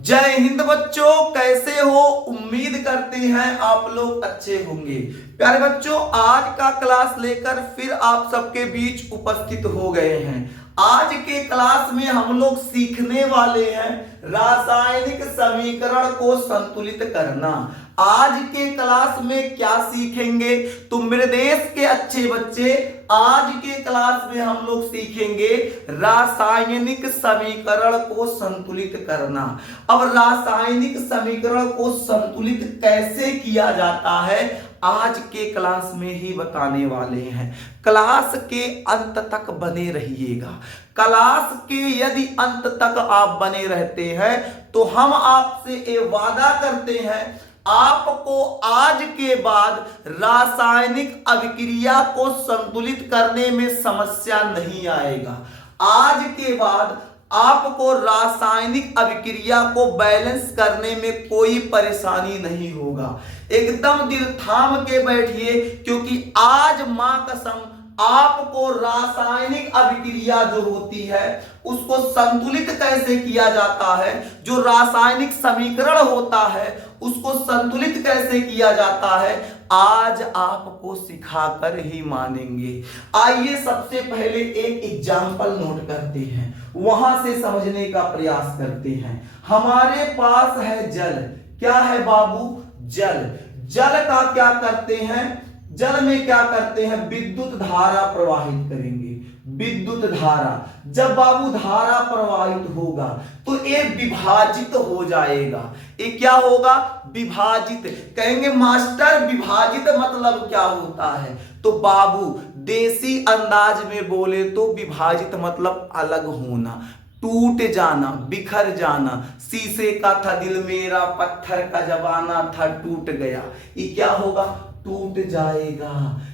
जय हिंद बच्चों, कैसे हो? उम्मीद करते हैं आप लोग अच्छे होंगे। प्यारे बच्चों, आज का क्लास लेकर फिर आप सबके बीच उपस्थित हो गए हैं। आज के क्लास में हम लोग सीखने वाले हैं रासायनिक समीकरण को संतुलित करना। आज के क्लास में क्या सीखेंगे तो मेरे देश के अच्छे बच्चे, आज के क्लास में हम लोग सीखेंगे रासायनिक समीकरण को संतुलित करना। अब रासायनिक समीकरण को संतुलित कैसे किया जाता है आज के क्लास में ही बताने वाले हैं। क्लास के अंत तक बने रहिएगा। क्लास के यदि अंत तक आप बने रहते हैं तो हम आपसे ये वादा करते हैं, आपको आज के बाद रासायनिक अभिक्रिया को संतुलित करने में समस्या नहीं आएगा। आज के बाद आपको रासायनिक अभिक्रिया को बैलेंस करने में कोई परेशानी नहीं होगा। एकदम दिल थाम के बैठिए, क्योंकि आज मां कसम आपको रासायनिक अभिक्रिया जो होती है उसको संतुलित कैसे किया जाता है, जो रासायनिक समीकरण होता है उसको संतुलित कैसे किया जाता है, आज आपको सिखाकर ही मानेंगे। आइए सबसे पहले एक एग्जाम्पल नोट करते हैं, वहां से समझने का प्रयास करते हैं। हमारे पास है जल। क्या है बाबू? जल। जल का क्या करते हैं? जल में क्या करते हैं? विद्युत धारा प्रवाहित करेंगे। विद्युत धारा, जब बाबू धारा प्रवाहित होगा तो ये विभाजित हो जाएगा। ये क्या होगा? विभाजित। कहेंगे मास्टर विभाजित मतलब क्या होता है? तो बाबू देसी अंदाज में बोले तो विभाजित मतलब अलग होना, टूट जाना, बिखर जाना। शीशे का था दिल मेरा, पत्थर का जमाना था, टूट गया। ये क्या होगा? टूट जाएगा।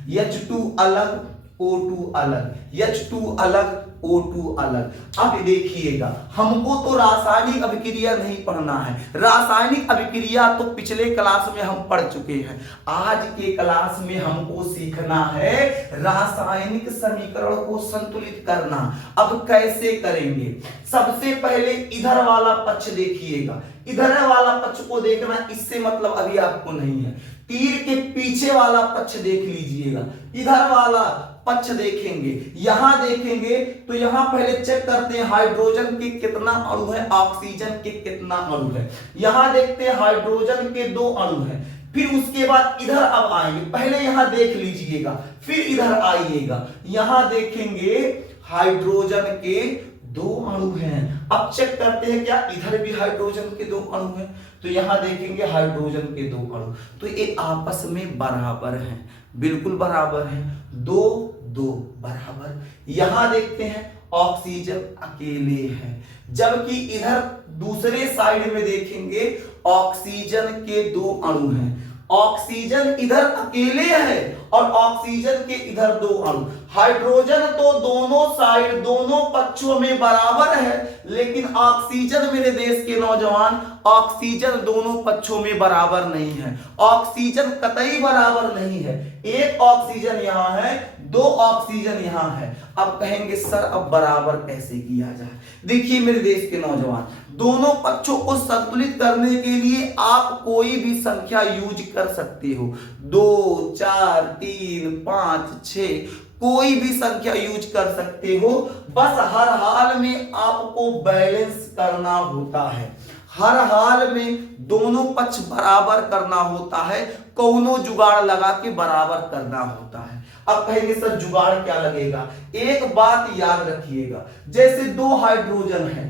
H2 अलग, O2 अलग, H2 अलग, O2 अलग। अब देखिएगा, हमको तो रासायनिक अभिक्रिया नहीं पढ़ना है। रासायनिक अभिक्रिया तो पिछले क्लास में हम पढ़ चुके हैं। आज के क्लास में हमको सीखना है रासायनिक समीकरण को संतुलित करना। अब कैसे करेंगे? सबसे पहले इधर वाला पक्ष देखिएगा। इधर वाला पक्ष को देखना, इससे मतलब अभी आपको नहीं है। तीर के पीछे वाला पक्ष देख लीजिएगा। इधर वाला पक्ष देखेंगे, यहां देखेंगे तो यहां पहले चेक करते हैं हाइड्रोजन के कितना अणु है, ऑक्सीजन के कितना अणु है। यहां देखते हैं हाइड्रोजन के 2 अणु हैं। फिर उसके बाद इधर अब आएंगे, पहले यहां देख लीजिएगा, फिर इधर आइएगा। यहां देखेंगे हाइड्रोजन के 2 अणु हैं। अब चेक करते हैं क्या इधर भी हाइड्रोजन के 2 अणु हैं, तो यहां देखेंगे हाइड्रोजन के 2 अणु, तो ये आपस में बराबर हैं, बिल्कुल बराबर हैं, 2 2 बराबर। यहां देखते हैं ऑक्सीजन अकेले है, जबकि इधर दूसरे साइड में देखेंगे ऑक्सीजन के 2 अणु हैं। ऑक्सीजन इधर अकेले है और ऑक्सीजन के इधर 2 अणु। हाइड्रोजन तो दोनों साइड, दोनों पक्षों में बराबर है, लेकिन ऑक्सीजन मेरे देश के नौजवान, ऑक्सीजन दोनों पक्षों में बराबर नहीं है। ऑक्सीजन कतई बराबर नहीं है। एक ऑक्सीजन यहां है, 2 ऑक्सीजन यहां है। अब कहेंगे सर अब बराबर कैसे किया जाए? देखिए मेरे देश के नौजवान, दोनों पक्षों को संतुलित करने के लिए आप कोई भी संख्या यूज कर सकते हो। 2 4 3 5 6 कोई भी संख्या यूज कर सकते हो। बस हर हाल में आपको बैलेंस करना होता है। हर हाल में दोनों पक्ष बराबर करना होता है, कौनो जुगाड़ लगा के बराबर करना होता है। अब कहेंगे सर जुगाड़ क्या लगेगा? एक बात याद रखिएगा, जैसे 2 हाइड्रोजन है,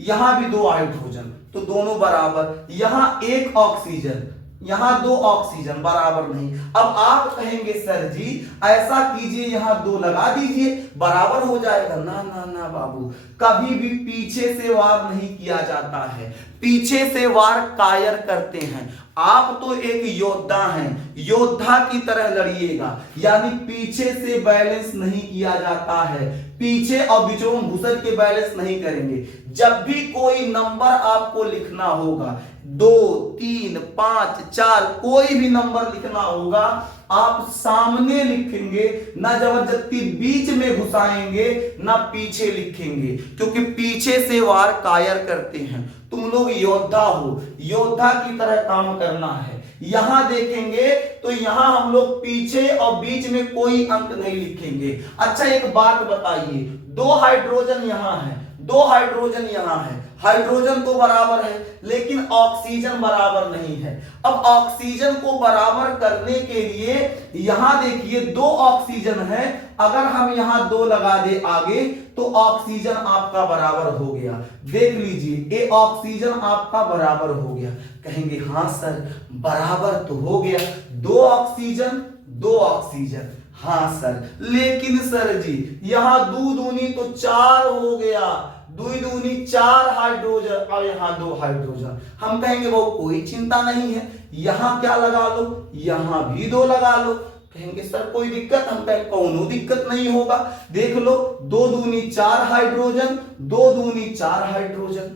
यहां भी 2 हाइड्रोजन, तो दोनों बराबर। यहां 1 ऑक्सीजन, यहां 2 ऑक्सीजन, बराबर नहीं। अब आप कहेंगे सर जी ऐसा कीजिए, यहां 2 लगा दीजिए, बराबर हो जाएगा। ना ना ना बाबू, कभी भी पीछे से वार नहीं किया जाता है। पीछे से वार कायर करते हैं। आप तो एक योद्धा हैं, योद्धा की तरह लड़िएगा, यानी पीछे से बैलेंस नहीं किया जाता है। पीछे और बीचों में घुसर के बैलेंस नहीं करेंगे। जब भी कोई नंबर आपको लिखना होगा, 2 3 5 4 कोई भी नंबर लिखना होगा, आप सामने लिखेंगे, ना जबरदस्ती बीच में घुसाएंगे, ना पीछे लिखेंगे, क्योंकि पीछे से वार कायर करते हैं। तुम लोग योद्धा हो, योद्धा की तरह काम करना है। यहां देखेंगे तो यहां हम लोग पीछे और बीच में कोई अंक नहीं लिखेंगे। अच्छा एक बात बताइए, 2 हाइड्रोजन यहां है, 2 हाइड्रोजन यहां है, हाइड्रोजन तो बराबर है लेकिन ऑक्सीजन बराबर नहीं है। अब ऑक्सीजन को बराबर करने के लिए यहां देखिए 2 ऑक्सीजन है, अगर हम यहां 2 लगा दे आगे तो ऑक्सीजन आपका बराबर हो गया। देख लीजिए ये ऑक्सीजन आपका बराबर हो गया। कहेंगे हां सर बराबर तो हो गया, 2 ऑक्सीजन 2 ऑक्सीजन, हां सर, लेकिन सर जी यहां 2 दूनी तो 4 हो गया, 2 दूनी 4 हाइड्रोजन और यहां 2 हाइड्रोजन। हम कहेंगे वो कोई चिंता नहीं है, यहां क्या लगा लो, यहां भी 2 लगा लो। कहेंगे सर कोई दिक्कत, हम कहेंगे कोनो दिक्कत नहीं होगा। देख लो 2 दूनी 4 हाइड्रोजन, 2 दूनी 4 हाइड्रोजन,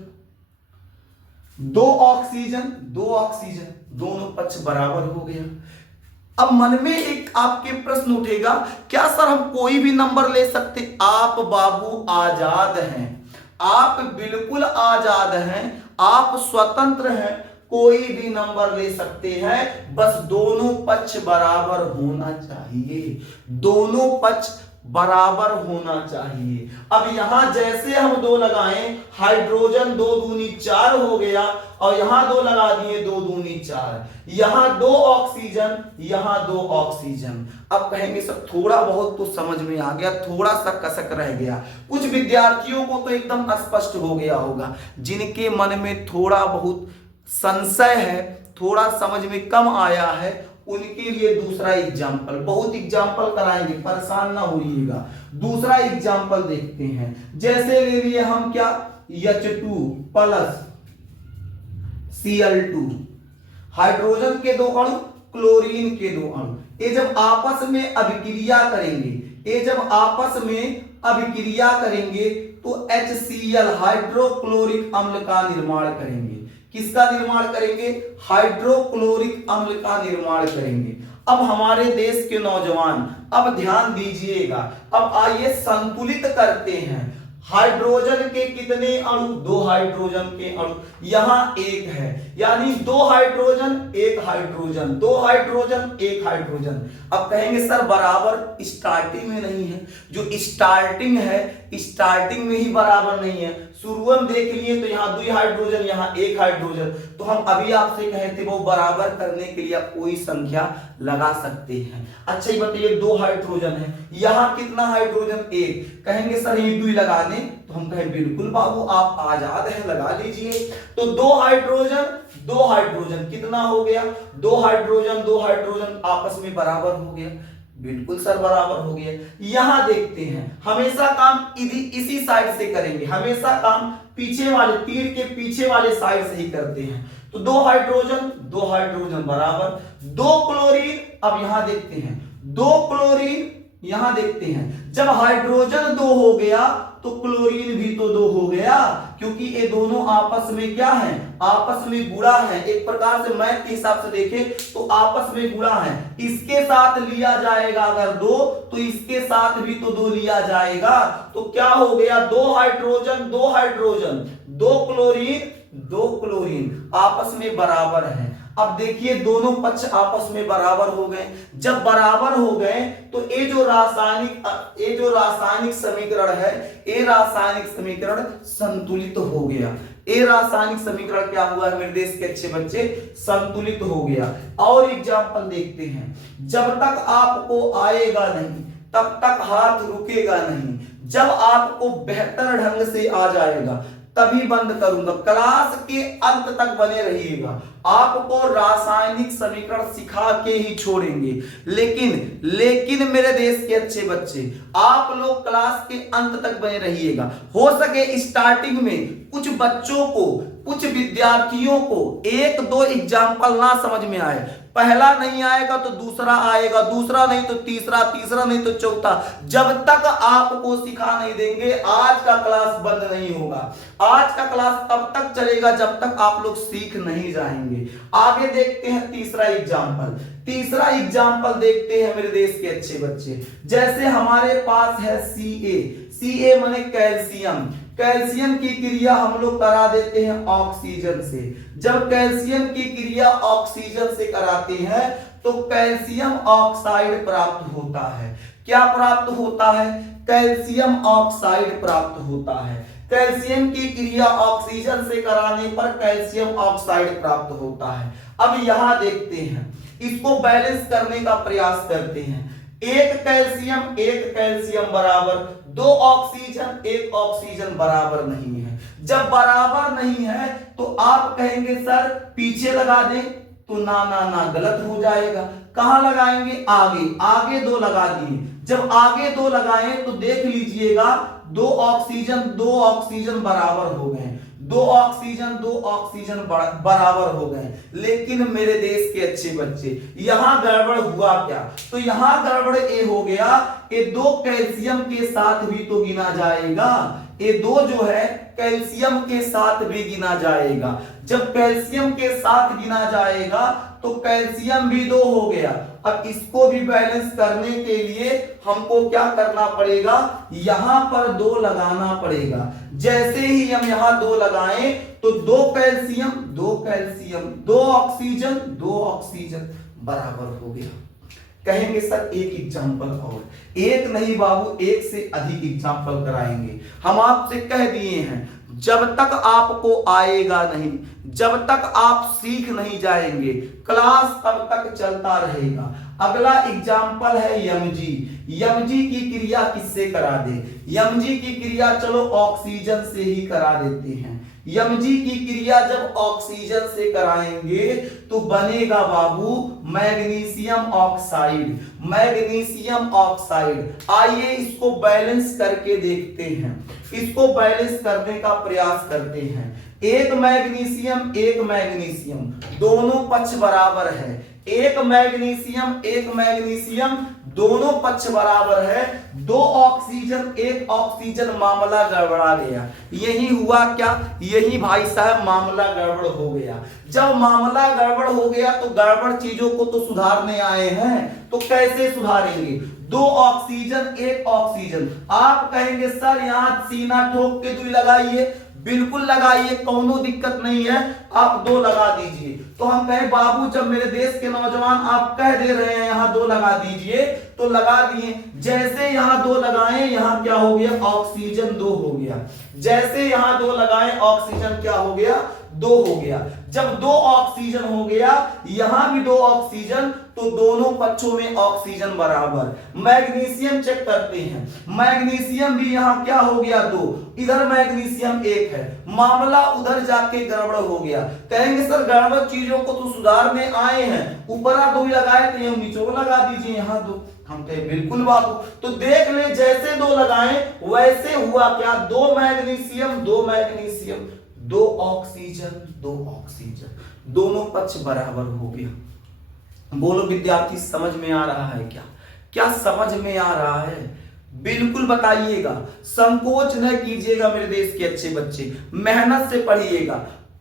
2 ऑक्सीजन 2 ऑक्सीजन, दोनों पक्ष बराबर हो गया। अब मन में एक आपके प्रश्न उठेगा, क्या सर हम कोई भी नंबर ले सकते? आप बाबू आजाद हैं, आप बिल्कुल आजाद हैं, आप स्वतंत्र हैं, कोई भी नंबर ले सकते हैं, बस दोनों पक्ष बराबर होना चाहिए, दोनों पक्ष बराबर होना चाहिए। अब यहां जैसे हम 2 लगाएं, हाइड्रोजन 2 दूनी 4 हो गया और यहां 2 लगा दिए 2 दूनी 4, यहां 2 ऑक्सीजन यहां 2 ऑक्सीजन। अब कहेंगे सब थोड़ा बहुत तो समझ में आ गया, थोड़ा सा कसक रह गया। कुछ विद्यार्थियों को तो एकदम स्पष्ट हो गया होगा, जिनके मन में थोड़ा बहुत संशय है, थोड़ा समझ में कम आया है, उनके लिए दूसरा एग्जाम्पल, बहुत एग्जाम्पल कराएंगे, परेशान ना होइएगा। दूसरा एग्जाम्पल देखते हैं, जैसे ले लिए हम क्या, H2 प्लस Cl2, हाइड्रोजन के 2 अणु, क्लोरीन के 2 अणु, ये जब आपस में अभिक्रिया करेंगे, ये जब आपस में अभिक्रिया करेंगे तो HCl हाइड्रोक्लोरिक अम्ल का निर्माण करेंगे। किसका निर्माण करेंगे? हाइड्रोक्लोरिक अम्ल का निर्माण करेंगे। अब हमारे देश के नौजवान अब ध्यान दीजिएगा, अब आइए संतुलित करते हैं। हाइड्रोजन के कितने अणु? 2 हाइड्रोजन के अणु, यहां 1 है, यानी 2 हाइड्रोजन 1 हाइड्रोजन, 2 हाइड्रोजन 1 हाइड्रोजन। अब कहेंगे सर बराबर स्टार्टिंग में नहीं है, जो स्टार्टिंग है स्टार्टिंग में ही बराबर नहीं है। शुरू में देख लिए तो यहाँ 2 हाइड्रोजन यहाँ 1 हाइड्रोजन, तो हम अभी आपसे कहे थे वो बराबर करने के लिए आप कोई संख्या लगा सकते हैं। अच्छा ये बताइए 2 हाइड्रोजन है, यहाँ कितना हाइड्रोजन? 1। कहेंगे सर ये 2 लगा दें, तो हम कहें बिल्कुल बाबू आप आजाद हैं, लगा लीजिए। तो 2 हाइड्रोजन 2 हाइड्रोजन कितना हो गया? 2 हाइड्रोजन 2 हाइड्रोजन आपस में बराबर हो गया, बिल्कुल सर बराबर हो गया। यहां देखते हैं, हमेशा काम इसी साइड से करेंगे, हमेशा काम पीछे वाले तीर के पीछे वाले साइड से ही करते हैं। तो 2 हाइड्रोजन बराबर 2 क्लोरीन। अब यहां देखते हैं 2 क्लोरीन, यहां देखते हैं जब हाइड्रोजन 2 हो गया तो क्लोरीन भी तो 2 हो गया, क्योंकि ये दोनों आपस में क्या है? आपस में गुणा है। एक प्रकार से मैथ के हिसाब से देखें तो आपस में गुणा है। इसके साथ लिया जाएगा अगर 2 तो इसके साथ भी तो 2 लिया जाएगा, तो क्या हो गया? 2 हाइड्रोजन 2 हाइड्रोजन, 2 क्लोरीन 2 क्लोरीन आपस में बराबर है। अब देखिए दोनों पक्ष आपस में बराबर हो गए। जब बराबर हो गए तो ये जो रासायनिक समीकरण है, ये रासायनिक समीकरण संतुलित हो गया। ये रासायनिक समीकरण क्या हुआ है मेरे देश के अच्छे बच्चे? संतुलित हो गया। और एग्जाम्पल देखते हैं, जब तक आपको आएगा नहीं तब तक हाथ रुकेगा नहीं, जब आपको बेहतर ढंग से आ जाएगा तभी बंद करूंगा। क्लास के अंत तक बने रहिएगा, आपको रासायनिक समीकरण सिखा के ही छोड़ेंगे। लेकिन मेरे देश के अच्छे बच्चे, आप लोग क्लास के अंत तक बने रहिएगा। हो सके स्टार्टिंग में कुछ बच्चों को, कुछ विद्यार्थियों को 1-2 एग्जाम्पल ना समझ में आए, पहला नहीं आएगा तो दूसरा आएगा, दूसरा नहीं तो तीसरा, तीसरा नहीं तो चौथा। जब तक आपको सिखा नहीं देंगे आज का क्लास बंद नहीं होगा। आज का क्लास तब तक चलेगा जब तक आप लोग सीख नहीं जाएंगे। आगे देखते हैं तीसरा एग्जाम्पल। तीसरा एग्जाम्पल देखते हैं मेरे देश के अच्छे बच्चे, जैसे हमारे पास है Ca माने कैल्शियम। कैल्शियम की क्रिया हम लोग करा देते हैं ऑक्सीजन से। जब कैल्शियम की क्रिया ऑक्सीजन से कराते हैं तो कैल्शियम ऑक्साइड प्राप्त होता है। क्या प्राप्त होता है? कैल्शियम ऑक्साइड प्राप्त होता है। कैल्शियम की क्रिया ऑक्सीजन से कराने पर कैल्शियम ऑक्साइड प्राप्त होता है। अब यहां देखते हैं, इसको बैलेंस करने का प्रयास करते हैं। एक कैल्शियम बराबर, दो ऑक्सीजन एक ऑक्सीजन बराबर नहीं है। जब बराबर नहीं है तो आप कहेंगे सर पीछे लगा दें, तो ना ना ना गलत हो जाएगा। कहां लगाएंगे? आगे। आगे दो लगा दिए। जब आगे दो लगाएं तो देख लीजिएगा दो ऑक्सीजन बराबर हो गए। दो ऑक्सीजन बराबर हो गए। लेकिन मेरे देश के अच्छे बच्चे, यहां गड़बड़ हुआ क्या? तो यहां गड़बड़ ये हो गया, ये दो कैल्शियम के साथ भी तो गिना जाएगा। ये दो जो है कैल्शियम के साथ भी गिना जाएगा। जब कैल्शियम के साथ गिना जाएगा तो कैल्शियम भी दो हो गया। अब इसको भी बैलेंस करने के लिए हमको क्या करना पड़ेगा? यहां पर दो लगाना पड़ेगा। जैसे ही हम यहां दो लगाएं तो दो कैल्शियम दो ऑक्सीजन बराबर हो गया। कहेंगे सर एक एग्जांपल और। एक नहीं बाबू, एक से अधिक एग्जांपल कराएंगे। हम आपसे कह दिए हैं जब तक आपको आएगा नहीं, जब तक आप सीख नहीं जाएंगे, क्लास तब तक चलता रहेगा। अगला एग्जाम्पल है यमजी की क्रिया किससे करा दे? यमजी की क्रिया चलो ऑक्सीजन से ही करा देते हैं। यमजी की क्रिया जब ऑक्सीजन से कराएंगे तो बनेगा बाबू मैग्नीशियम ऑक्साइड। आइए इसको बैलेंस करके देखते हैं, इसको बैलेंस करने का प्रयास करते हैं। एक मैग्नीशियम दोनों पक्ष बराबर है। एक मैग्नीशियम दोनों पक्ष बराबर है। दो ऑक्सीजन एक ऑक्सीजन, मामला गड़बड़ा गया। यही हुआ क्या? यही भाई साहब मामला गड़बड़ हो गया। जब मामला गड़बड़ हो गया तो गड़बड़ चीजों को तो सुधारने आए हैं, तो कैसे सुधारेंगे? दो ऑक्सीजन एक ऑक्सीजन। आप कहेंगे सर यहां सीना ठोक के दुई लगाइए। बिल्कुल लगाइए, कोनो दिक्कत नहीं है, आप दो लगा दीजिए। तो हम कहें बाबू जब मेरे देश के नौजवान आप कह दे रहे हैं यहां दो लगा दीजिए, तो लगा दिए। जैसे यहां दो लगाएं, यहां क्या हो गया? ऑक्सीजन दो हो गया। जैसे यहां दो लगाएं, ऑक्सीजन क्या हो गया? दो हो गया। जब दो ऑक्सीजन हो गया, यहां भी दो ऑक्सीजन, तो दोनों पक्षों में ऑक्सीजन बराबर। मैग्नीशियम चेक करते हैं, मैग्नीशियम भी यहां क्या हो गया? दो। इधर मैग्नीशियम एक है, मामला उधर जाके गड़बड़ हो गया। कहेंगे सर गड़बड़ चीजों को तो सुधारने आए हैं, ऊपर दो लगाए तो हम नीचे लगा दीजिए यहां दो। हम कहे बिल्कुल बाबू। तो देख ले जैसे दो लगाएं वैसे हुआ क्या? दो मैग्नीशियम दो ऑक्सीजन, दोनों पक्ष बराबर हो गया। बोलो विद्यार्थी समझ में आ रहा है क्या? क्या समझ में आ रहा है? बिल्कुल बताइएगा, संकोच न कीजिएगा मेरे देश के अच्छे बच्चे, मेहनत से पढ़िएगा।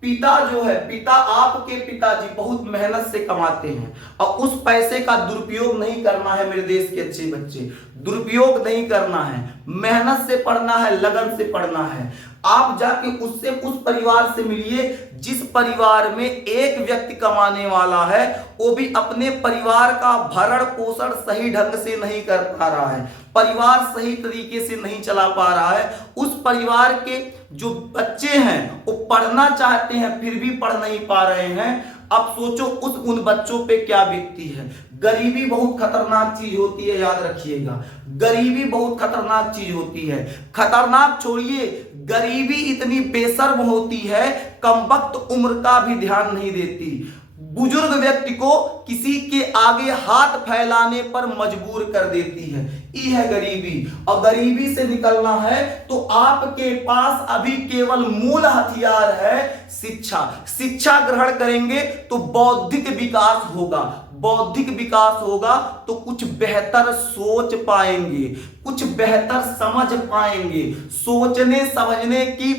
पिता जो है, पिता आपके पिताजी बहुत मेहनत से कमाते हैं और उस पैसे का दुरुपयोग नहीं करना है मेरे देश के अच्छे बच्चे, दुरुपयोग नहीं करना है, मेहनत से पढ़ना है, लगन से पढ़ना है। आप जाके उससे उस परिवार से मिलिए जिस परिवार में एक व्यक्ति कमाने वाला है, वो भी अपने परिवार का भरण पोषण सही ढंग से नहीं कर पा रहा है, परिवार सही तरीके से नहीं चला पा रहा है। उस परिवार के जो बच्चे हैं वो पढ़ना चाहते हैं फिर भी पढ़ नहीं पा रहे हैं। अब सोचो उन बच्चों पे क्या बीतती है। गरीबी बहुत खतरनाक चीज होती है, याद रखिएगा, गरीबी बहुत खतरनाक चीज होती है। खतरनाक छोड़िए, गरीबी इतनी बेशर्म होती है, कमबख्त उम्र का भी ध्यान नहीं देती। बुजुर्ग व्यक्ति को किसी के आगे हाथ फैलाने पर मजबूर कर देती है। ये है गरीबी। और गरीबी से निकलना है तो आपके पास अभी केवल मूल हथियार है शिक्षा। शिक्षा ग्रहण करेंगे तो बौद्धिक विकास होगा, बौद्धिक विकास होगा तो कुछ बेहतर सोच पाएंगे, कुछ बेहतर समझ पाएंगे, सोचने समझने की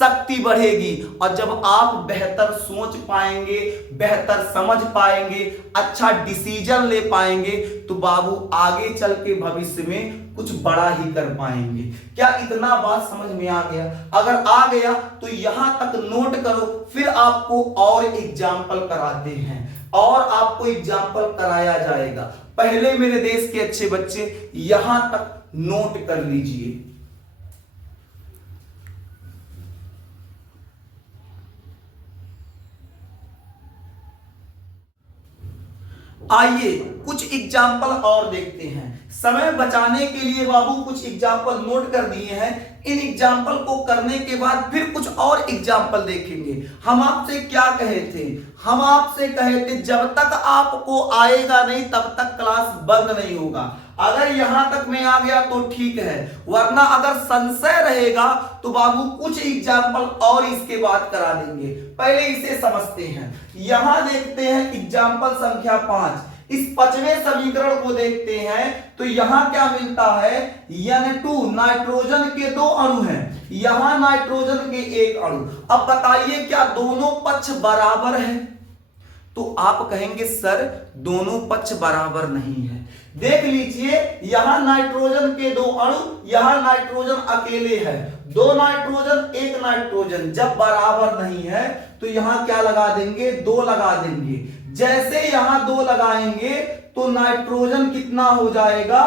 शक्ति बढ़ेगी। और जब आप बेहतर सोच पाएंगे, बेहतर समझ पाएंगे, अच्छा डिसीजन ले पाएंगे, तो बाबू आगे चल के भविष्य में कुछ बड़ा ही कर पाएंगे। क्या इतना बात समझ में आ गया? अगर आ गया तो यहां तक नोट करो, फिर आपको और एग्जाम्पल कराते हैं और आपको एग्जाम्पल कराया जाएगा। पहले मेरे देश के अच्छे बच्चे यहां तक नोट कर लीजिए। आइए कुछ एग्जाम्पल और देखते हैं। समय बचाने के लिए बाबू कुछ एग्जाम्पल नोट कर दिए हैं। इन एग्जाम्पल को करने के बाद फिर कुछ और एग्जाम्पल देखेंगे। हम आपसे क्या कहे थे? हम आपसे कहे थे जब तक आपको आएगा नहीं तब तक क्लास बंद नहीं होगा। अगर यहां तक में आ गया तो ठीक है, वरना अगर संशय रहेगा तो बाबू कुछ एग्जाम्पल और इसके बाद करा देंगे। पहले इसे समझते हैं। यहां देखते हैं एग्जाम्पल संख्या 5। इस 5वें समीकरण को देखते हैं तो यहां क्या मिलता है? N2 नाइट्रोजन के 2 अणु हैं, यहां नाइट्रोजन के 1 अणु। अब बताइए क्या दोनों पक्ष बराबर हैं? तो आप कहेंगे सर दोनों पक्ष बराबर नहीं है। देख लीजिए यहां नाइट्रोजन के 2 अणु, यहां नाइट्रोजन अकेले है। 2 नाइट्रोजन 1 नाइट्रोजन जब बराबर नहीं है तो यहां क्या लगा देंगे? 2 लगा देंगे। जैसे यहां 2 लगाएंगे तो नाइट्रोजन कितना हो जाएगा?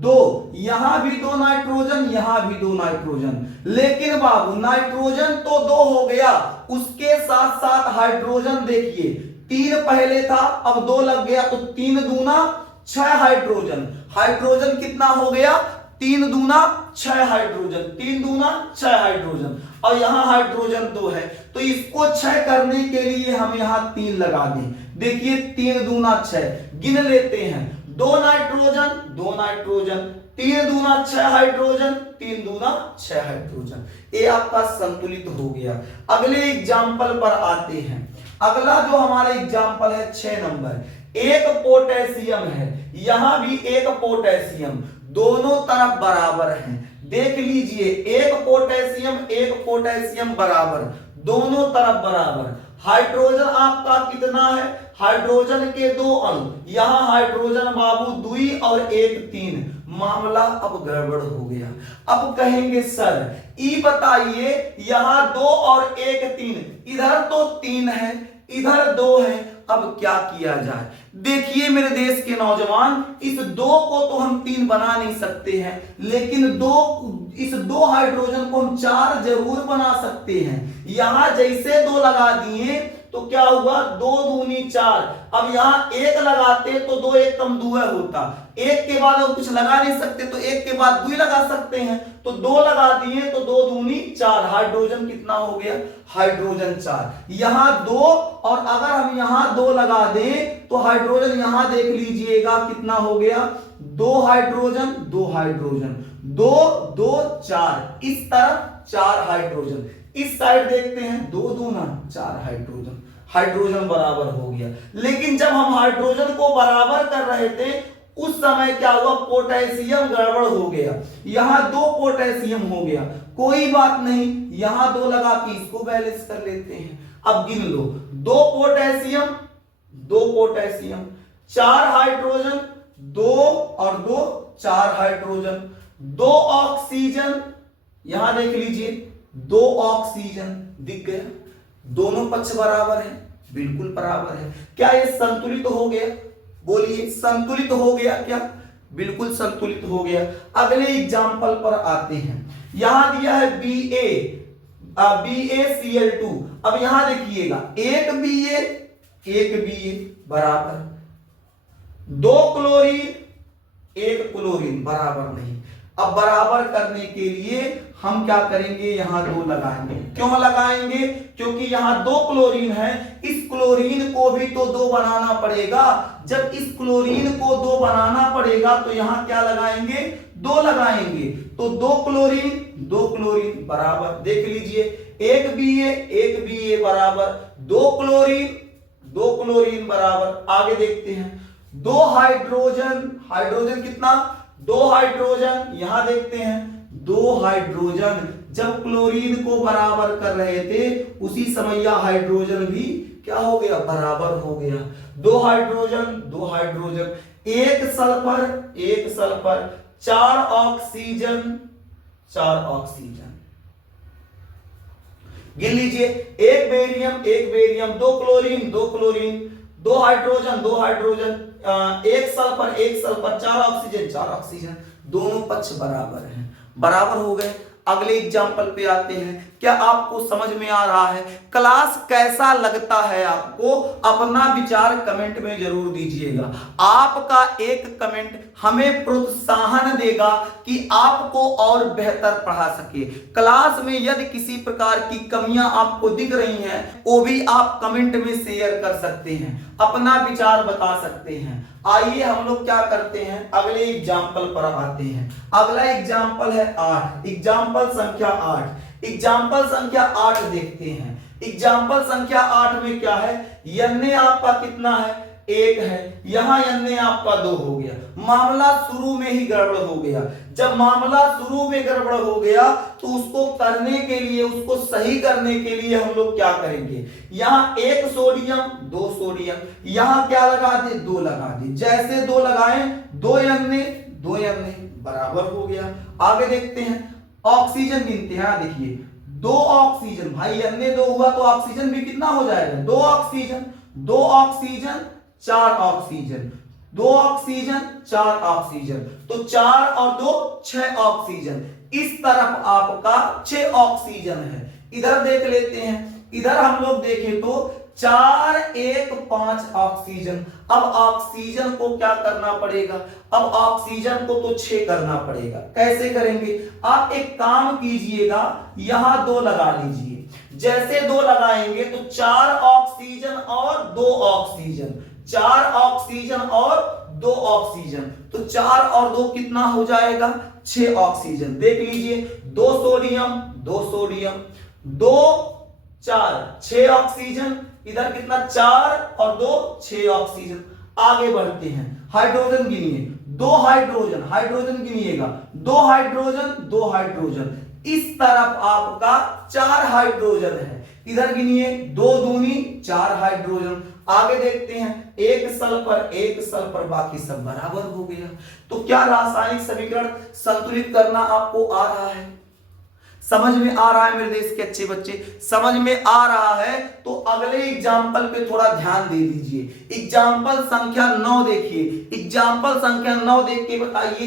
2। यहां भी 2 नाइट्रोजन, यहां भी 2 नाइट्रोजन। लेकिन बाबू नाइट्रोजन तो 2 हो गया, उसके साथ साथ हाइड्रोजन देखिए 3 पहले था, अब 2 लग गया तो 3 दूना 6 हाइड्रोजन। हाइड्रोजन कितना हो गया? 3 दूना 6 हाइड्रोजन, 3 दूना 6 हाइड्रोजन। और यहां हाइड्रोजन 2 है तो इसको 6 करने के लिए हम यहां 3 लगा दें। देखिए 3 दूना 6, गिन लेते हैं। 2 नाइट्रोजन 2 नाइट्रोजन, 3 दूना 6 हाइड्रोजन, 3 दूना 6 हाइड्रोजन। ये आपका संतुलित हो गया। अगले एग्जाम्पल पर आते हैं। अगला जो हमारा एग्जाम्पल है 6 नंबर। 1 पोटेशियम है, यहां भी 1 पोटेशियम, दोनों तरफ बराबर हैं। देख लीजिए 1 पोटेशियम बराबर, दोनों तरफ बराबर। हाइड्रोजन आपका कितना है? हाइड्रोजन के 2 अणु, यहां हाइड्रोजन बाबू 2 और 1 3। मामला अब गड़बड़ हो गया। अब कहेंगे सर ई बताइए यहां 2 और 1 3, इधर तो 3 है, इधर 2 है, अब क्या किया जाए? देखिए मेरे देश के नौजवान, इस 2 को तो हम 3 बना नहीं सकते हैं, लेकिन इस 2 हाइड्रोजन को हम 4 जरूर बना सकते हैं। यहां जैसे 2 लगा दिए तो क्या हुआ? 2 दूनी 4। अब यहां 1 लगाते तो 2 1 कम 2 होता। 1 के बाद और कुछ लगा नहीं सकते तो 1 के बाद 2 लगा सकते हैं, तो 2 लगा दिए तो 2 दूनी 4। हाइड्रोजन कितना हो गया? हाइड्रोजन 4। यहां 2 और अगर हम यहां 2 लगा दें तो हाइड्रोजन यहां देख लीजिएगा कितना हो गया? 2 हाइड्रोजन 2 हाइड्रोजन, 2 2 4। इस तरफ 4 हाइड्रोजन, इस साइड देखते हैं 2 दूना 4 हाइड्रोजन। हाइड्रोजन बराबर हो गया। लेकिन जब हम हाइड्रोजन को बराबर कर रहे थे उस समय क्या हुआ? पोटेशियम गड़बड़ हो गया। यहां 2 पोटेशियम हो गया, कोई बात नहीं, यहां 2 लगा के इसको बैलेंस कर लेते हैं। अब गिन लो 2 पोटेशियम 2 पोटेशियम, 4 हाइड्रोजन, 2 और 2 4 हाइड्रोजन, 2 ऑक्सीजन, यहां देख लीजिए 2 ऑक्सीजन दिख गया। दोनों पक्ष बराबर है, बिल्कुल बराबर है। क्या ये संतुलित हो गया? बोलिए संतुलित हो गया क्या? बिल्कुल संतुलित हो गया। अगले एग्जाम्पल पर आते हैं। यहां दिया है BaCl2। अब यहां देखिएगा 1 Ba बराबर, 2 क्लोरीन 1 क्लोरीन बराबर नहीं। अब बराबर करने के लिए हम क्या करेंगे? यहां 2 लगाएंगे। क्यों लगाएंगे? क्योंकि यहां 2 क्लोरीन है, इस क्लोरीन को भी तो 2 बनाना पड़ेगा। जब इस क्लोरीन को 2 बनाना पड़ेगा तो यहां क्या लगाएंगे? 2 लगाएंगे। तो 2 क्लोरीन बराबर, देख लीजिए 1 Ba बराबर, 2 क्लोरीन बराबर। आगे देखते हैं 2 हाइड्रोजन कितना? 2 हाइड्रोजन, यहां देखते हैं 2 हाइड्रोजन जब क्लोरीन को बराबर कर रहे थे उसी समय यह हाइड्रोजन भी क्या हो गया, बराबर हो गया। दो हाइड्रोजन, एक सल्फर, चार ऑक्सीजन, गिन लीजिए, एक बेरियम, दो क्लोरीन, दो हाइड्रोजन, एक सल्फर, चार ऑक्सीजन, दोनों पक्ष बराबर हैं, बराबर हो गए। अगले एग्जाम्पल पे आते हैं। क्या आपको समझ में आ रहा है? क्लास कैसा लगता है आपको? अपना विचार कमेंट में जरूर दीजिएगा। आपका एक कमेंट हमें प्रोत्साहन देगा कि आपको और बेहतर पढ़ा सके। क्लास में यदि किसी प्रकार की कमियां आपको दिख रही हैं वो भी आप कमेंट में शेयर कर सकते हैं, अपना विचार बता सकते हैं। आइए हम लोग क्या करते हैं, अगले एग्जाम्पल पर आते हैं। अगला एग्जाम्पल है 8, एग्जाम्पल संख्या 8 देखते हैं। एग्जाम्पल संख्या 8 में क्या है, यन्ने आपका कितना है, 1 है, यहां यन्ने आपका 2 हो गया। मामला शुरू में ही गड़बड़ हो गया। जब मामला शुरू में गड़बड़ हो गया तो उसको करने के लिए, उसको सही करने के लिए हम लोग क्या करेंगे, यहां 1 सोडियम 2 सोडियम, यहां क्या लगा दे, 2 लगा दे। जैसे 2 लगाएं, 2 यन्ने बराबर हो गया। आगे देखते हैं, ऑक्सीजन गिनते हैं। देखिए 2 ऑक्सीजन, भाई अन्य 2 हुआ तो ऑक्सीजन भी कितना हो जाएगा, 2 ऑक्सीजन, 4 ऑक्सीजन, 2 ऑक्सीजन 4 ऑक्सीजन, तो 4 और 2 6 ऑक्सीजन। इस तरफ आपका 6 ऑक्सीजन है। इधर देख लेते हैं, इधर हम लोग देखें तो 4 1 5 ऑक्सीजन। अब ऑक्सीजन को क्या करना पड़ेगा, अब ऑक्सीजन को तो 6 करना पड़ेगा। कैसे करेंगे, आप एक काम कीजिएगा, यहां 2 लगा लीजिए। जैसे 2 लगाएंगे तो 4 ऑक्सीजन और 2 ऑक्सीजन, 4 ऑक्सीजन और 2 ऑक्सीजन, तो 4 और 2 कितना हो जाएगा, 6 ऑक्सीजन। देख लीजिए 2 सोडियम 2 4 6 ऑक्सीजन, इधर कितना 4 और 2 6 ऑक्सीजन। आगे बढ़ते हैं, हाइड्रोजन गिनिए, 2 हाइड्रोजन गिनिएगा, 2 हाइड्रोजन। इस तरफ आपका 4 हाइड्रोजन है। इधर गिनिए 2 दूनी 4 हाइड्रोजन। आगे देखते हैं, 1 सल्फर, बाकी सब बराबर हो गया। तो क्या रासायनिक समीकरण संतुलित करना आपको आ रहा है? समझ में आ रहा है मेरे देश के अच्छे बच्चे? समझ में आ रहा है तो अगले एग्जाम्पल पे थोड़ा ध्यान दे दीजिए। एग्जाम्पल संख्या 9 देखिए। एग्जाम्पल संख्या 9 देख के बताइए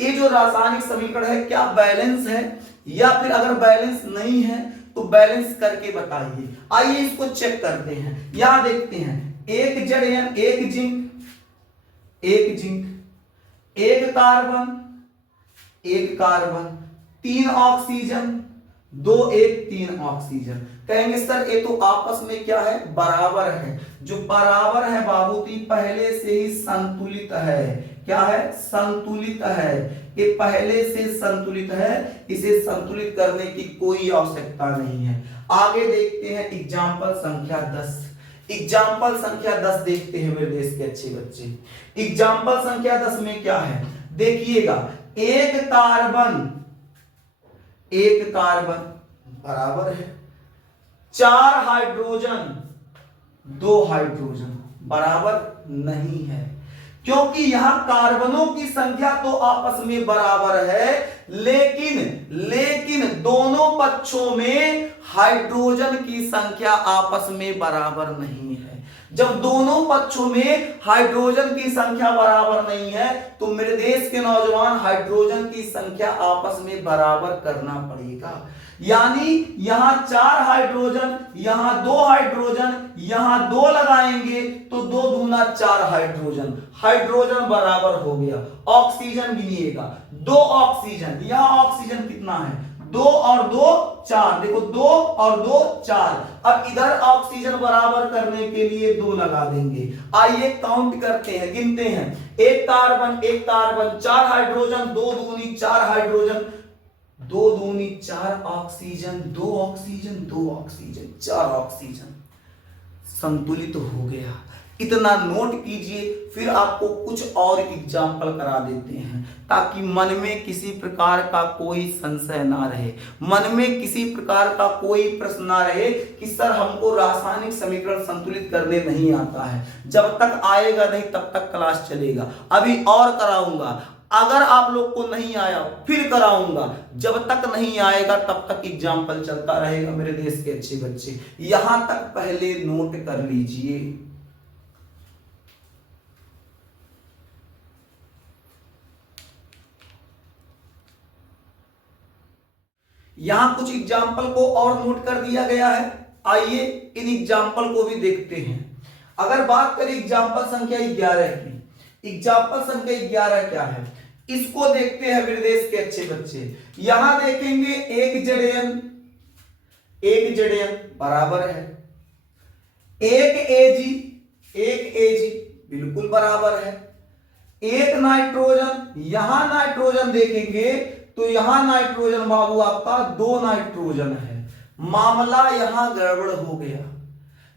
ये जो रासायनिक समीकरण है क्या बैलेंस है, या फिर अगर बैलेंस नहीं है तो बैलेंस करके बताइए। आइए इसको चेक करते हैं। यहां देखते हैं, 1 Zn 1 zinc, 1 carbon, 3 oxygen, 2 1 3 oxygen. कहेंगे सर ये तो आपस में क्या है, बराबर है। जो बराबर है बाबूजी पहले से ही संतुलित है। क्या है, संतुलित है। ये पहले से संतुलित है, इसे संतुलित करने की कोई आवश्यकता नहीं है। आगे देखते हैं एग्जाम्पल संख्या 10। एग्जाम्पल संख्या 10 देखते हैं मेरे देश के अच्छे बच्चे। एग्जाम्पल संख्या 10 में क्या है, देखिएगा 1 कार्बन बराबर है, 4 हाइड्रोजन 2 हाइड्रोजन बराबर नहीं है, क्योंकि यहां कार्बनों की संख्या तो आपस में बराबर है, लेकिन दोनों पक्षों में हाइड्रोजन की संख्या आपस में बराबर नहीं है। जब दोनों पक्षों में हाइड्रोजन की संख्या बराबर नहीं है तो मेरे देश के नौजवान हाइड्रोजन की संख्या आपस में बराबर करना पड़ेगा। यानी यहां 4 हाइड्रोजन, यहां 2 हाइड्रोजन, यहां 2 लगाएंगे तो 2 दूना 4 हाइड्रोजन बराबर हो गया। ऑक्सीजन गिनिएगा, 2 ऑक्सीजन, यहां ऑक्सीजन कितना है, 2 और 2 4, देखो 2 और 2 4। अब इधर ऑक्सीजन बराबर करने के लिए 2 लगा देंगे। आइए काउंट करते हैं, गिनते हैं, 1 कार्बन 4 हाइड्रोजन, 2 दूनी 4 हाइड्रोजन, 2 दूनी 4 ऑक्सीजन, 2 ऑक्सीजन 4 ऑक्सीजन, संतुलित हो गया। इतना नोट कीजिए, फिर आपको कुछ और एग्जाम्पल करा देते हैं ताकि मन में किसी प्रकार का कोई संशय ना रहे, मन में किसी प्रकार का कोई प्रश्न ना रहे कि सर हमको रासायनिक समीकरण संतुलित करने नहीं आता है। जब तक आएगा नहीं तब तक क्लास चलेगा। अभी और कराऊंगा, अगर आप लोग को नहीं आया फिर कराऊंगा, जब तक नहीं आएगा तब तक एग्जाम्पल चलता रहेगा मेरे देश के अच्छे बच्चे। यहां तक पहले नोट कर लीजिए। यहां कुछ एग्जाम्पल को और नोट कर दिया गया है। आइए इन एग्जाम्पल को भी देखते हैं। अगर बात करें एग्जाम्पल संख्या 11 की, एग्जाम्पल संख्या 11 क्या है इसको देखते हैं मेरे देश के अच्छे बच्चे। यहां देखेंगे एक जड़यन बराबर है एक एजी बिल्कुल बराबर है एक नाइट्रोजन। यहां नाइट्रोजन देखेंगे तो यहां नाइट्रोजन बाबू आपका 2 नाइट्रोजन है। मामला यहां गड़बड़ हो गया।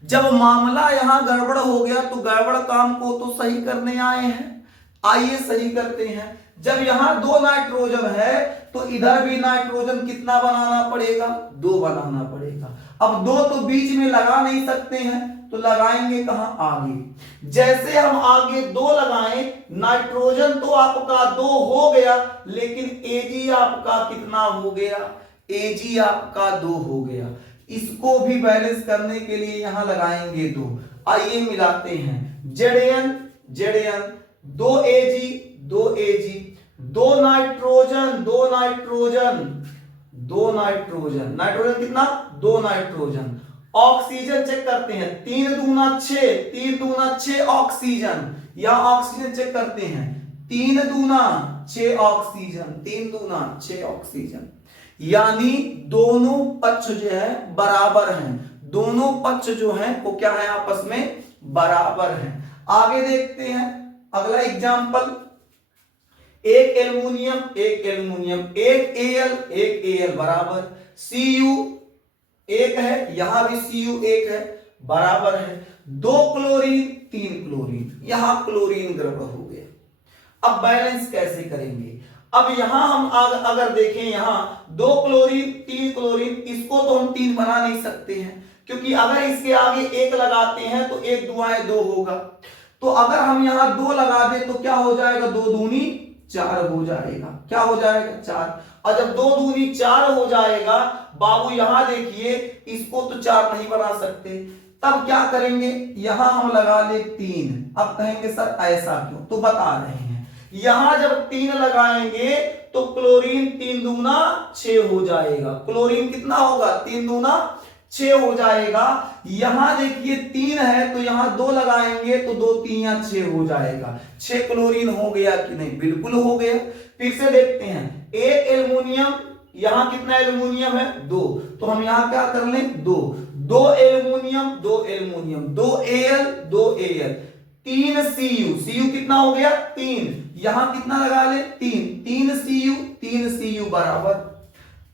जब मामला यहां गड़बड़ हो गया तो गड़बड़ काम को तो सही करने आए हैं, आइए सही करते हैं। जब यहां 2 नाइट्रोजन है तो इधर भी नाइट्रोजन कितना बनाना पड़ेगा, 2 बनाना पड़ेगा। अब 2 तो बीच में लगा नहीं सकते हैं तो लगाएंगे कहां, आगे। जैसे हम आगे 2 लगाएं, नाइट्रोजन तो आपका 2 हो गया, लेकिन एजी आपका कितना हो गया, एजी आपका 2 हो गया। इसको भी बैलेंस करने के लिए यहां लगाएंगे 2। आइए मिलाते हैं। जेडएन 2 एजी 2 नाइट्रोजन नाइट्रोजन कितना, 2 नाइट्रोजन। ऑक्सीजन चेक करते हैं, 3 दूना 6 ऑक्सीजन। यहां ऑक्सीजन चेक करते हैं, 3 दूना 6 ऑक्सीजन। यानी दोनों पक्ष जो है बराबर हैं, दोनों पक्ष जो हैं वो क्या है, आपस में बराबर हैं। आगे देखते हैं अगला एग्जांपल। एक एल्युमिनियम एक एल बराबर Cu एक है, यहां भी Cu एक है बराबर है। 2 क्लोरीन 3 क्लोरीन, यहां क्लोरीन गड़बड़ हो गया। अब बैलेंस कैसे करेंगे। अब यहां हम अगर देखें, यहां 2 क्लोरीन 3 क्लोरीन, इसको तो हम 3 बना नहीं सकते हैं क्योंकि अगर इसके आगे 1 लगाते हैं तो 1 दुआएं 2 होगा। तो अगर हम यहां 2 लगा दें तो क्या हो जाएगा, 2 दूनी 4 हो जाएगा। क्या हो जाएगा, 4। और जब 2 दूनी 4 हो जाएगा बाबू, यहां देखिए इसको तो 4 नहीं बना सकते, तब क्या करेंगे, यहां हम लगा ले 3। अब कहेंगे सर ऐसा क्यों, तो बता रहे हैं। यहां जब 3 लगाएंगे तो क्लोरीन 3 दूना 6 हो जाएगा। क्लोरीन कितना होगा, 3 दूना 6 हो जाएगा। यहां देखिए 3 है तो यहां 2 लगाएंगे तो 2 3 6 हो जाएगा। 6 क्लोरीन हो गया कि नहीं, बिल्कुल हो गया। फिर से देखते हैं, एक एल्युमिनियम, यहां कितना एल्युमिनियम है, 2, तो हम यहां क्या कर लें, 2 एल्युमिनियम 2 एल 3 Cu कितना हो गया, 3। यहां कितना लगा ले, 3 Cu बराबर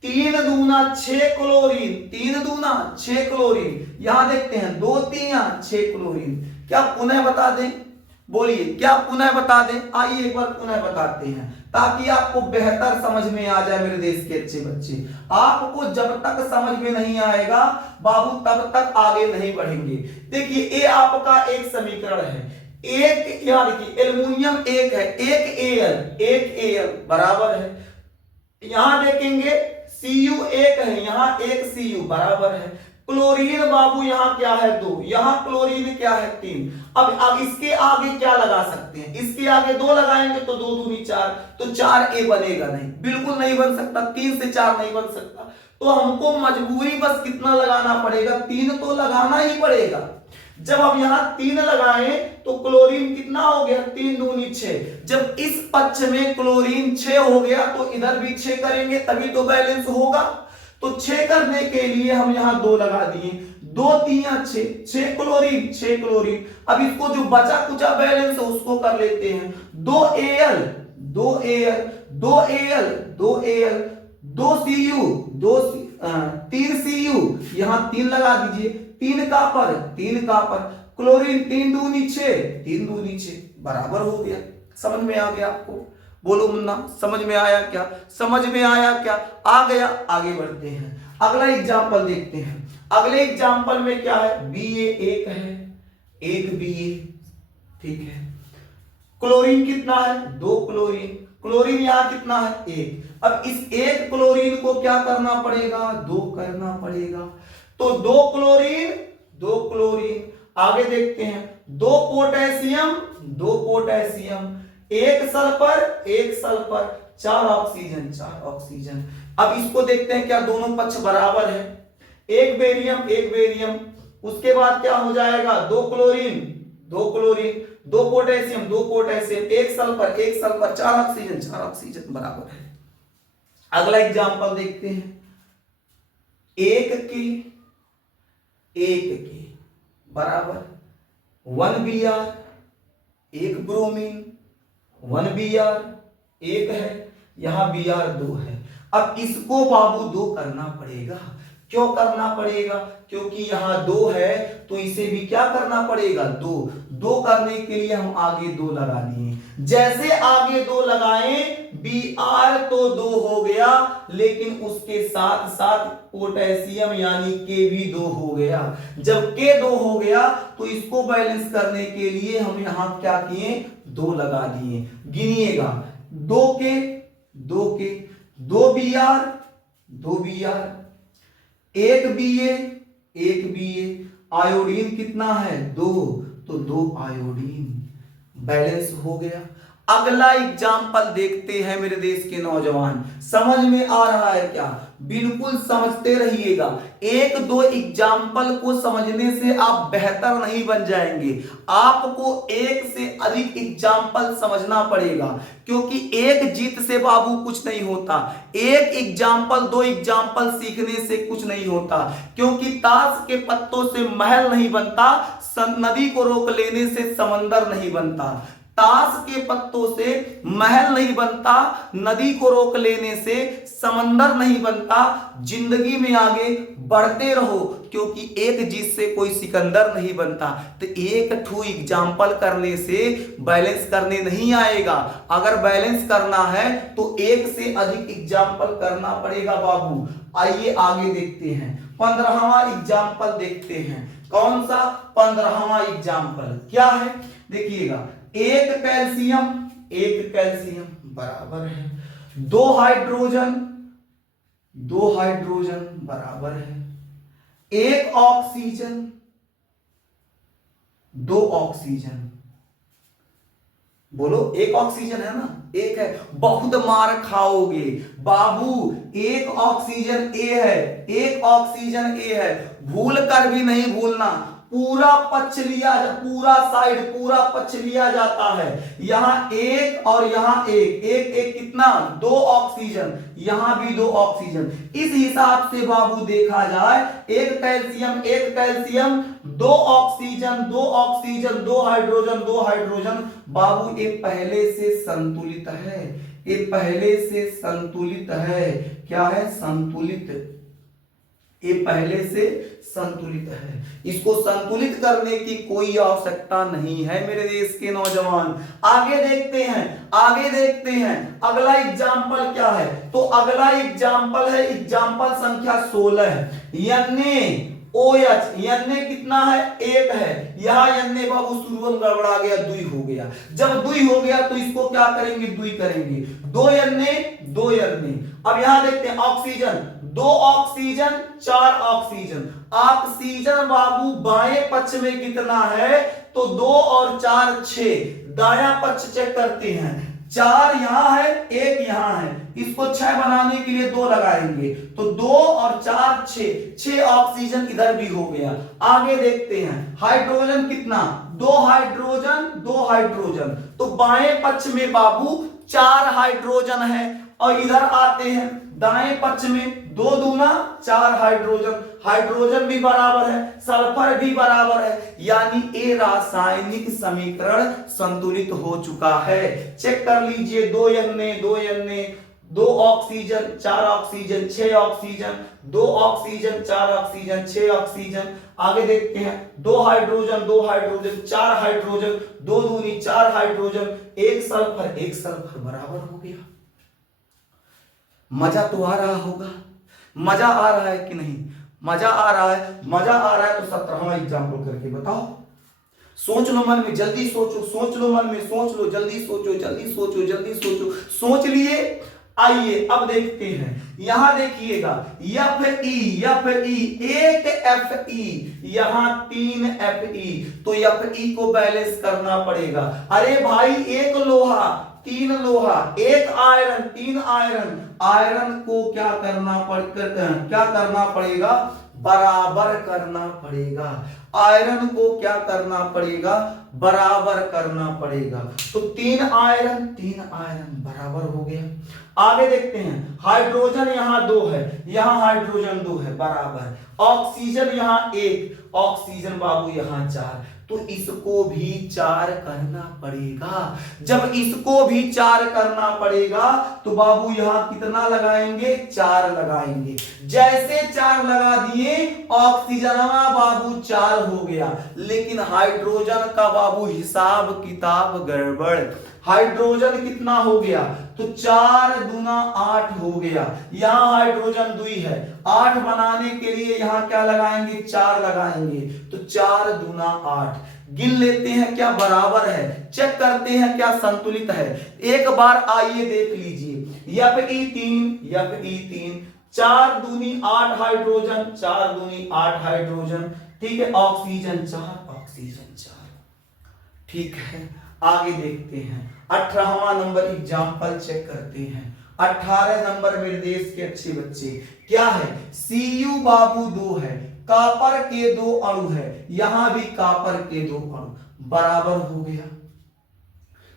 3 दूना 6 क्लोरीन, 3 दूना 6 क्लोरीन। यहां देखते हैं 2 3 6 क्लोरीन। क्या पुनः बता दें, बोलिए क्या पुनः बता दें। आइए एक बार पुनः बताते हैं ताकि आपको बेहतर समझ में आ जाए मेरे देश के अच्छे बच्चे। आपको जब तक समझ में नहीं आएगा बाबू तब तक आगे नहीं बढ़ेंगे। देखिए ये आपका एक समीकरण है, एक यहां देखिए एल्युमिनियम एक है, एक एल बराबर है। यहां देखेंगे Cu एक है, यहां एक Cu बराबर है। क्लोरीन बाबू यहां क्या है, 2, यहां क्लोरीन क्या है, 3। अब इसके आगे क्या लगा सकते हैं, इसके आगे 2 लगाएंगे तो 2 दूनी 4, तो 4A बनेगा नहीं, बिल्कुल नहीं बन सकता। 3 से 4 नहीं बन सकता, तो हमको मजबूरी बस कितना लगाना पड़ेगा, 3 तो लगाना ही पड़ेगा। जब हम यहां 3 लगाएं तो क्लोरीन कितना हो गया, 3 दूनी 6। जब इस पक्ष में क्लोरीन 6 हो गया तो इधर भी 6 करेंगे तभी तो बैलेंस होगा। तो 6 करने के लिए हम यहां 2 लगा दिए, 2 3 6 क्लोरीन। अब इसको जो बचा कुचा बैलेंस है उसको कर लेते हैं। 2 एल 2 Cu 3 Cu, यहां 3 लगा दीजिए, तीन कापर, क्लोरीन 3 दूनी 6, 3 दूनी 6 बराबर हो गया। समझ में आ गया आपको? बोलो मुन्ना, समझ में आया क्या? समझ में आया क्या? आ गया। आगे बढ़ते हैं, अगला एग्जाम्पल देखते हैं। अगले एग्जाम्पल में क्या है? Ba एक है, एक Ba, ठीक है। क्लोरीन कितना है? 2 क्लोरीन, क्लोरीन यहां कितना है? 1। अब इस 1 क्लोरीन को क्या करना पड़ेगा? 2 करना पड़ेगा। तो 2 क्लोरीन, 2 क्लोरीन, आगे देखते हैं, 2 potassium, 2 potassium, 1 sulphur, 1 sulphur, 4 oxygen, 4 oxygen. अब इसको देखते हैं क्या दोनों पक्ष बराबर है? 1 बेरियम, 1 बेरियम, उसके बाद क्या हो जाएगा? 2 chlorine, 2 chlorine, 2 potassium, 2 potassium, 1 sulphur, 1 sulphur, 4 oxygen, 4 oxygen बराबर है। अगला एग्जांपल देखते हैं, 1 के बराबर 1 Br, 1 ब्रोमीन, 1 Br 1 है, यहां Br 2 है। अब इसको बाबू 2 करना पड़ेगा। क्यों करना पड़ेगा? क्योंकि यहां 2 है तो इसे भी क्या करना पड़ेगा? 2 करने के लिए हम आगे 2 लगा दिए। जैसे आगे 2 लगाए, Br तो 2 हो गया, लेकिन उसके साथ साथ पोटेशियम यानी K भी 2 हो गया। जब K 2 हो गया तो इसको बैलेंस करने के लिए हम यहां क्या किए? 2 लगा दिए। गिनिएगा, 2 के 2 Br, 2 Br, 1 Ba, 1 Ba, iodine कितना है? 2, तो 2 आयोडीन, बैलेंस हो गया। अगला एग्जाम्पल देखते हैं मेरे देश के नौजवान, समझ में आ रहा है क्या? बिल्कुल समझते रहिएगा। 1-2 एग्जाम्पल को समझने से आप बेहतर नहीं बन जाएंगे, आपको 1 से अधिक एग्जाम्पल समझना पड़ेगा, क्योंकि एक जीत से बाबू कुछ नहीं होता, 1 एग्जाम्पल 2 एग्जाम्पल सीखने से कुछ नहीं होता, क्योंकि ताश के पत्तों से महल नहीं बनता, नदी को रोक लेने से समंदर नहीं बनता। ताश के पत्तों से महल नहीं बनता, नदी को रोक लेने से समंदर नहीं बनता। जिंदगी में आगे बढ़ते रहो, क्योंकि एक जीत से कोई सिकंदर नहीं बनता। तो 1 एग्जाम्पल करने से बैलेंस करने नहीं आएगा। अगर बैलेंस करना है तो 1 से अधिक एग्जाम्पल करना पड़ेगा बाबू। आइए आगे देखते हैं, 15वां एग्जाम्पल देखते हैं। कौन सा? 15वां एग्जाम्पल क्या है? देखिएगा, 1 कैल्शियम बराबर है 2 हाइड्रोजन, 2 हाइड्रोजन बराबर है 1 ऑक्सीजन, 2 ऑक्सीजन। बोलो, 1 ऑक्सीजन है ना? 1 है। बहुत मार खाओगे बाबू, 1 ऑक्सीजन ए है, 1 ऑक्सीजन ए है, भूल कर भी नहीं भूलना। पूरा पक्ष लिया, पूरा साइड, पूरा पक्ष लिया जाता है। यहां 1 और यहां 1 कितना? 2 ऑक्सीजन, यहां भी 2 ऑक्सीजन। इस हिसाब से बाबू देखा जाए, 1 calcium, 2 oxygen, 2 oxygen, 2 hydrogen, 2 hydrogen. बाबू ये पहले से संतुलित है, ये पहले से संतुलित है। क्या है? संतुलित। ये पहले से संतुलित है, इसको संतुलित करने की कोई आवश्यकता नहीं है मेरे देश के नौजवान। आगे देखते हैं, अगला एग्जाम्पल क्या है? तो अगला एग्जाम्पल है एग्जाम्पल संख्या 16। NaOH, Na कितना है? 1 है। यहां Na बाबू शुरू में गड़बड़ा गया, 2 हो गया। जब 2 हो गया तो इसको क्या करेंगे? 2 करेंगे, 2 Na। अब यहां देखते हैं, ऑक्सीजन, 2 ऑक्सीजन, 4 ऑक्सीजन। ऑक्सीजन बाबू बाएं पक्ष में कितना है? तो 2 और 4 6। दायां पक्ष चेक करते हैं, 4 यहां है, 1 यहां है। इसको 6 बनाने के लिए 2 लगाएंगे, तो 2 और 4 6 ऑक्सीजन इधर भी हो गया। आगे देखते हैं, हाइड्रोजन कितना? 2 हाइड्रोजन, 2 हाइड्रोजन। तो बाएं पक्ष में बाबू 4 हाइड्रोजन है, और इधर आते हैं दाएं पक्ष में 2 दूना 4 हाइड्रोजन। हाइड्रोजन भी बराबर है, सल्फर भी बराबर है, यानी ये रासायनिक समीकरण संतुलित हो चुका है। चेक कर लीजिए, 2 Na, 2 oxygen, 4 oxygen, 6 oxygen, 2 oxygen, 4 oxygen, 6 oxygen. आगे देखते हैं, 2 हाइड्रोजन 2 हाइड्रोजन 4 हाइड्रोजन, 2 दूनी 4 हाइड्रोजन, 1 सल्फर बराबर हो गया। मजा तो आ रहा होगा, मजा आ रहा है कि नहीं? मजा आ रहा है, मजा आ रहा है तो 17वां एग्जाम्पल करके बताओ। सोच लो मन में, जल्दी सोचो, सोच लो मन में, सोच लो, जल्दी सोचो, जल्दी सोचो, जल्दी सोचो। सोच लिए? आइए अब देखते हैं। यहां देखिएगा, एफ ई एक एफ ई, यहां 3 एफ ई, तो एफ ई को बैलेंस करना पड़ेगा। अरे भाई एक लोहा 3 लोहा, एक आयरन 3 आयरन, आयरन को क्या करना पड़ेगा? बराबर करना पड़ेगा। आयरन को क्या करना पड़ेगा? बराबर करना पड़ेगा। तो 3 आयरन बराबर हो गया। आगे देखते हैं, हाइड्रोजन यहां 2 है, यहां हाइड्रोजन 2 है, बराबर। ऑक्सीजन यहां 1, ऑक्सीजन बाबू यहां 4, तो इसको भी 4 करना पड़ेगा। जब इसको भी 4 करना पड़ेगा तो बाबू यहां कितना लगाएंगे? 4 लगाएंगे। जैसे 4 लगा दिए, ऑक्सीजनवा बाबू 4 हो गया, लेकिन हाइड्रोजन का बाबू हिसाब किताब गड़बड़। हाइड्रोजन कितना हो गया? तो 4 दूना 8 हो गया। यहां हाइड्रोजन 2 है, 8 बनाने के लिए यहां क्या लगाएंगे? 4 लगाएंगे, तो 4 दूना 8। गिन लेते हैं क्या बराबर है, चेक करते हैं क्या संतुलित है। एक बार आइए देख लीजिए, Fe3 4 दूनी 8 हाइड्रोजन, 4 दूनी 8 हाइड्रोजन, ठीक है। ऑक्सीजन 4, ठीक है। आगे देखते हैं, 18वां नंबर एग्जाम्पल चेक करते हैं। 18 नंबर मेरे देश के अच्छे बच्चे, क्या है? Cu बाबू 2 है, कॉपर के 2 अणु है, यहां भी कॉपर के 2 अणु, बराबर हो गया।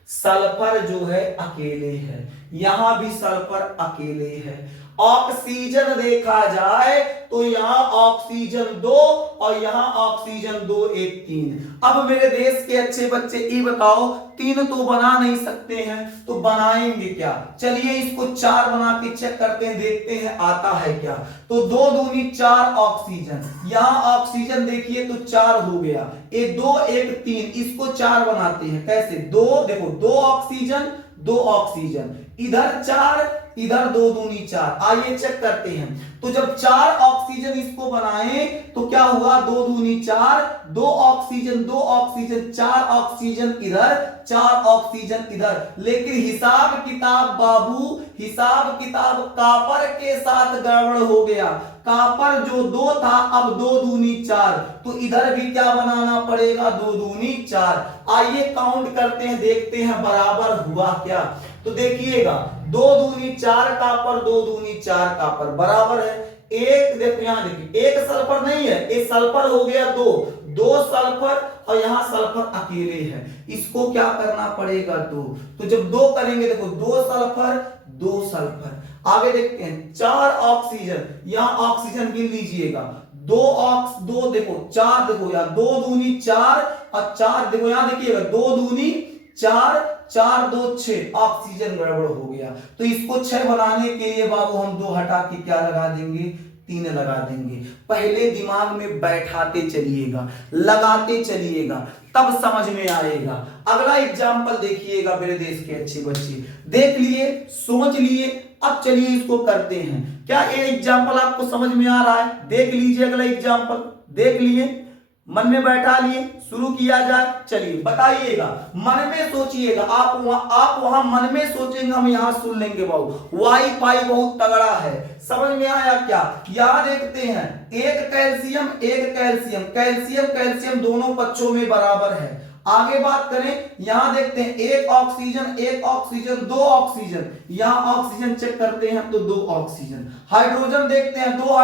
सल्फर जो है अकेले है, यहां भी सल्फर अकेले है। ऑक्सीजन देखा जाए तो यहां ऑक्सीजन 2 और यहां ऑक्सीजन 2 1 3। अब मेरे देश के अच्छे बच्चे ये बताओ, 3 तो बना नहीं सकते हैं, तो बनाएंगे क्या? चलिए इसको 4 बना के चेक करते हैं, देखते हैं आता है क्या। तो 2 दूनी 4 ऑक्सीजन, यहां ऑक्सीजन देखिए तो 4 हो गया, ये 2 1 3, इसको 4 बनाते हैं। कैसे? 2 देखो, 2 ऑक्सीजन 2 ऑक्सीजन, इधर 4 इधर 2 दूनी 4। आइए चेक करते हैं, तो जब 4 ऑक्सीजन इसको बनाए तो क्या हुआ? 2 दूनी 4, 2 ऑक्सीजन 2 ऑक्सीजन, 4 ऑक्सीजन इधर 4 ऑक्सीजन इधर। लेकिन हिसाब किताब बाबू, हिसाब किताब कॉपर के साथ गड़बड़ हो गया। कॉपर जो 2 था, अब 2 दूनी 4, तो इधर भी क्या बनाना पड़ेगा? 2 दूनी 4। आइए काउंट करते हैं, देखते हैं बराबर हुआ क्या। तो देखिएगा, 2 दूनी 4 कॉपर, 2 दूनी 4 कॉपर, बराबर है। एक देखो, यहां देखिए, एक सल्फर नहीं है, एक सल्फर हो गया 2 सल्फर, और यहां सल्फर अकेले है, इसको क्या करना पड़ेगा? 2। तो जब 2 करेंगे, देखो 2 सल्फर 2 सल्फर। आगे देखते हैं, 4 ऑक्सीजन, यहां ऑक्सीजन गिन लीजिएगा, 2 देखो 4, देखो यहां 2 दूनी 4 और 4 देखो, यहां देखिएगा 2 दूनी 4 4 2 6, ऑक्सीजन गड़बड़ हो गया। तो इसको 6 बनाने के लिए बाबू हम 2 हटा के क्या लगा देंगे? 3 लगा देंगे। पहले दिमाग में बैठाते चलिएगा, लगाते चलिएगा, तब समझ में आएगा। अगला एग्जाम्पल देखिएगा मेरे देश के अच्छे बच्चे, देख लिए, सोच लिए, अब चलिए इसको करते हैं। क्या ये एग्जाम्पल आपको समझ में आ रहा है? देख लीजिए, अगला एग्जाम्पल देख लिए, मन में बैठा लिए, शुरू किया जाए। चलिए बताइएगा, मन में सोचिएगा, आप वहां मन में सोचेंगे, हम यहां सुन लेंगे। बाबू वाईफाई बहुत तगड़ा है, समझ में आया क्या? यहां देखते हैं, एक कैल्शियम कैल्शियम दोनों पक्षों में बराबर है। आगे बात करें, यहां देखते हैं, एक ऑक्सीजन 2 ऑक्सीजन, यहां ऑक्सीजन चेक करते हैं तो 2 ऑक्सीजन। हाइड्रोजन देखते हैं, 2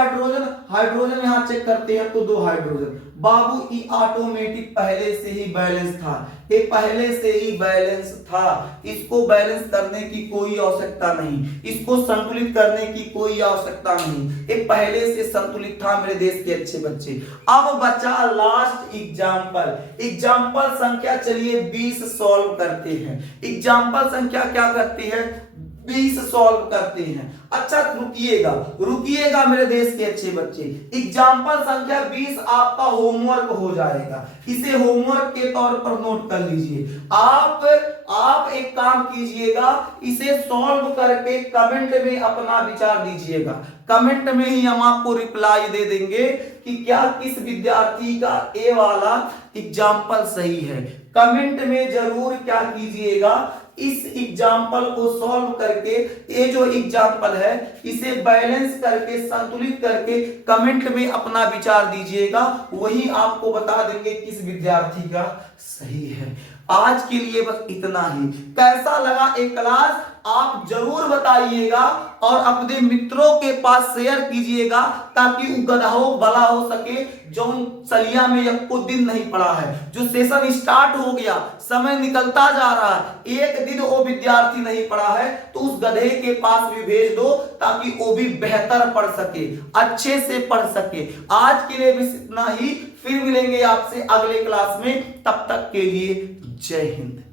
हाइड्रोजन यहां चेक करते हैं तो 2 हाइड्रोजन। बाबू ये ऑटोमेटिक पहले से ही बैलेंस था, ये पहले से ही बैलेंस था, इसको बैलेंस करने की कोई आवश्यकता नहीं, इसको संतुलित करने की कोई आवश्यकता नहीं, ये पहले से संतुलित था मेरे देश के अच्छे बच्चे। अब बचा लास्ट एग्जाम्पल संख्या, चलिए 20 सॉल्व करते हैं। एग्जाम्पल संख्या क्या करती है? 20 सॉल्व करते हैं। अच्छा रुकिएगा रुकिएगा मेरे देश के अच्छे बच्चे, एग्जाम्पल संख्या 20 आपका होमवर्क हो जाएगा, इसे होमवर्क के तौर पर नोट कर लीजिए। आप एक काम कीजिएगा, इसे सॉल्व करके कमेंट में अपना विचार दीजिएगा। कमेंट में ही हम आपको रिप्लाई दे देंगे कि क्या किस विद्यार्थी का ए वाला एग्जाम्पल सही है। कमेंट में जरूर क्या कीजिएगा, इस एग्जाम्पल को सॉल्व करके, ये जो एग्जाम्पल है इसे बैलेंस करके, संतुलित करके कमेंट में अपना विचार दीजिएगा, वही आपको बता देंगे किस विद्यार्थी का सही है। आज के लिए बस इतना ही। कैसा लगा एक क्लास आप जरूर बताइएगा और अपने मित्रों के पास शेयर कीजिएगा, ताकि वो गधा हो भला हो सके जो सलिया में एको दिन नहीं पढ़ा है। जो सेशन स्टार्ट हो गया, समय निकलता जा रहा है, एक दिन वो विद्यार्थी नहीं पढ़ा है तो उस गधे के पास भी भेज दो, ताकि वो भी बेहतर पढ़ सके, अच्छे से पढ़ सके। आज के लिए बस इतना ही, फिर मिलेंगे आपसे अगले क्लास में, तब तक के लिए जय हिंद।